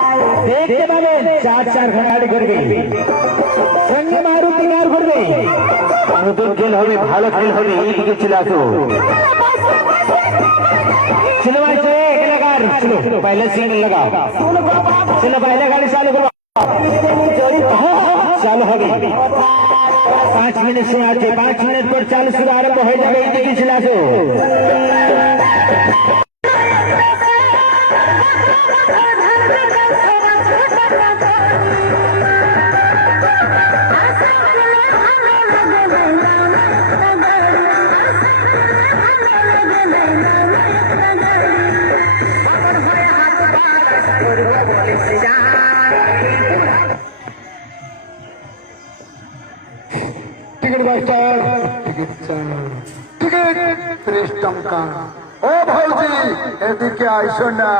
দেখতে পাবেন 4-4 ঘন্টা করবে সঙ্গে মারুতি কার করবে নতুন খেল হবে ভালো খেল হবে এইদিকে চলে আসো चलो भाई चलो एक लगा चलो पहले सिंगल लगाओ चलो पहले गाड़ी चालू करो चालू हो गई 5 मिनट से आगे 5 मिनट पर चालू शुरू आरंभ हो जाएगा এইদিকে চলে আসো টিকিট মাস্টার টিকিট 30 টাকা ও ভাইজি এদিকে আইসো না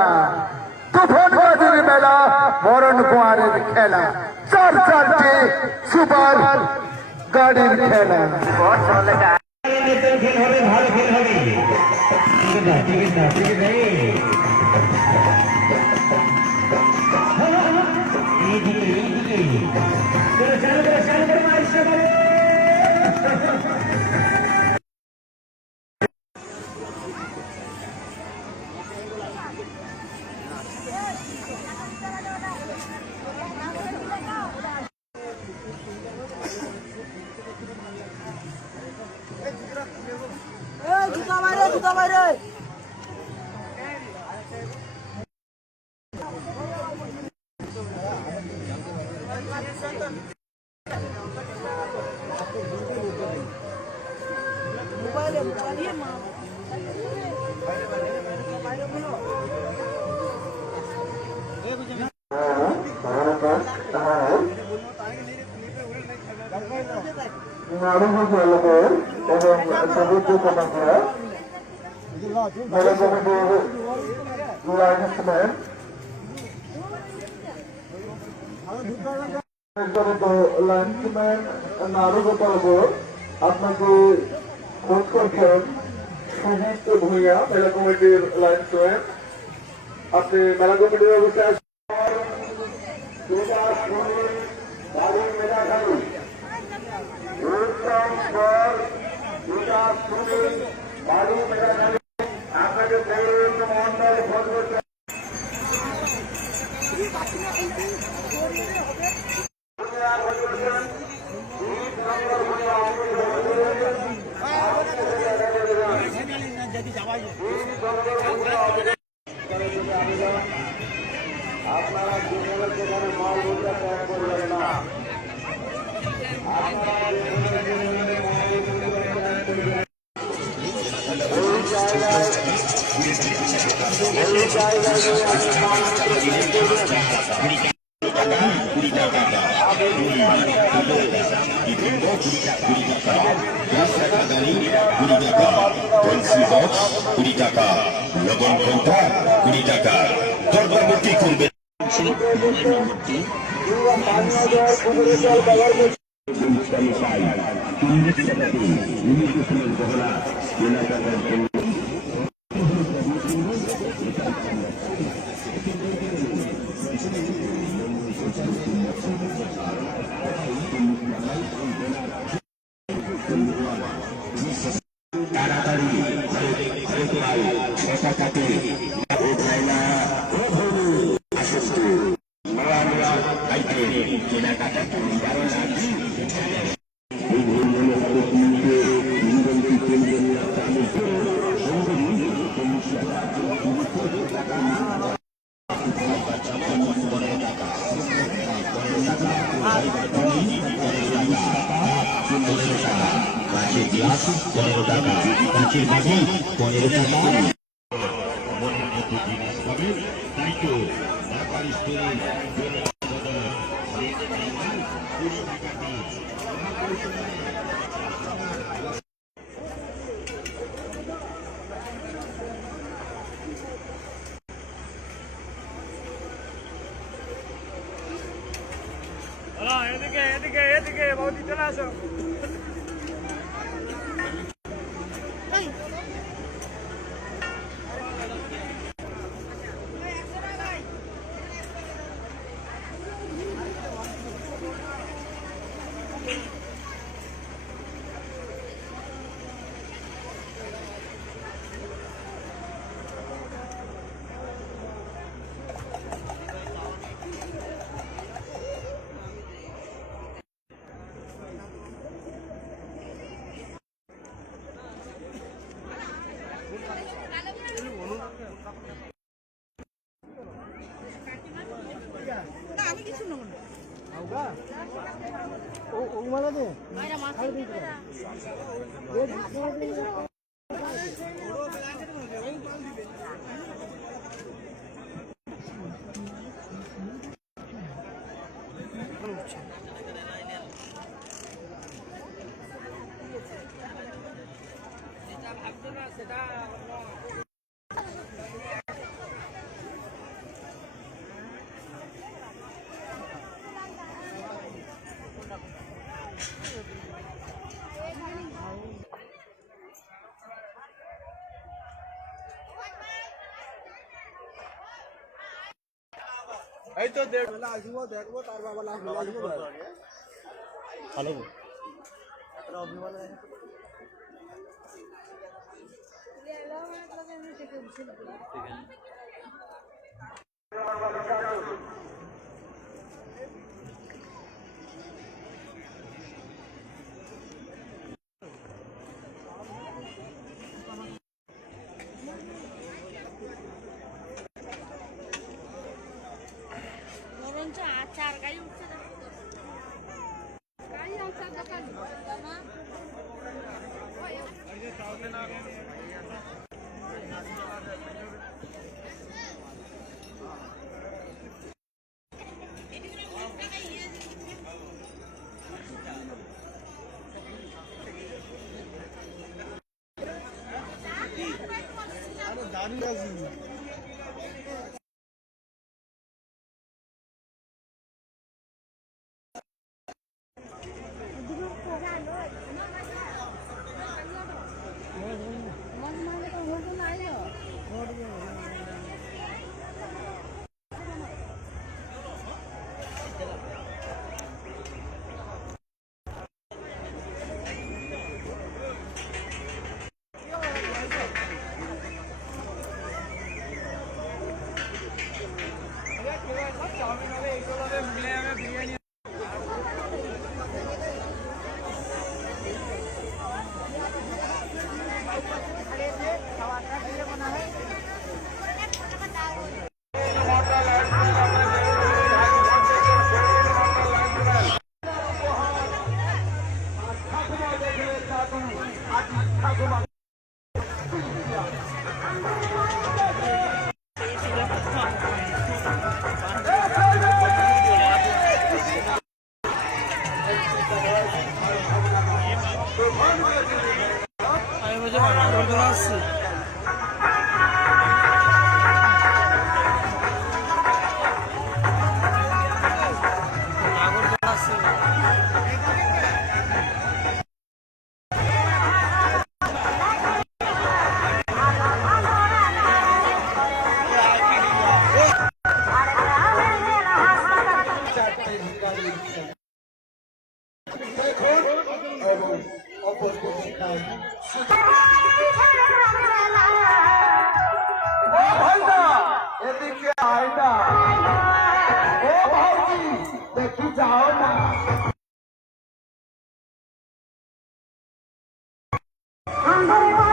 তুফান বাজির মেলা মরণ কুয়ারের খেলা 4-4টি সুপার গাড়ির খেলা খেল হবে ভালো খেল হবে টিকিট নেই এইদিকে চালু করে মারছে জুতা বাইরে মোবাইলে দিয়ে মা লাইনম্যান নারুগোপালপুর আপনাকে খোঁজ করছেন সুজিত ভূঁইয়া মেলা কমিটির লাইনম্যান আপনি মেলা কমিটির অবস্থায় আপনাকে মন্ডল ফোন করতে আপনারা যেখানে মাল বোঝা ত্যাগ করবেন না টাকা লগন ঘন্টা 20 টাকা দরদামতি করবেন তাড়াতাড়ি কাটে কেনাকাটা কাঁচের গ্লাস 15 টাকা কাঁচের বাটি 15 টাকা মনের মতো জিনিস পাবে তাই তো ঢাকার স্টোরে এদিকে বৌদি চলে আসো এই তো দেড় বেলা আসবো দেখবো তার বাবা লাভ আসবো ভালো বরঞ্চ আচার গাই উঠছে গাই আচার দোকান না দাঁড়িয়ে আছি এদিকে আয় না ও ভাউজি দেখি যাও না अंधारे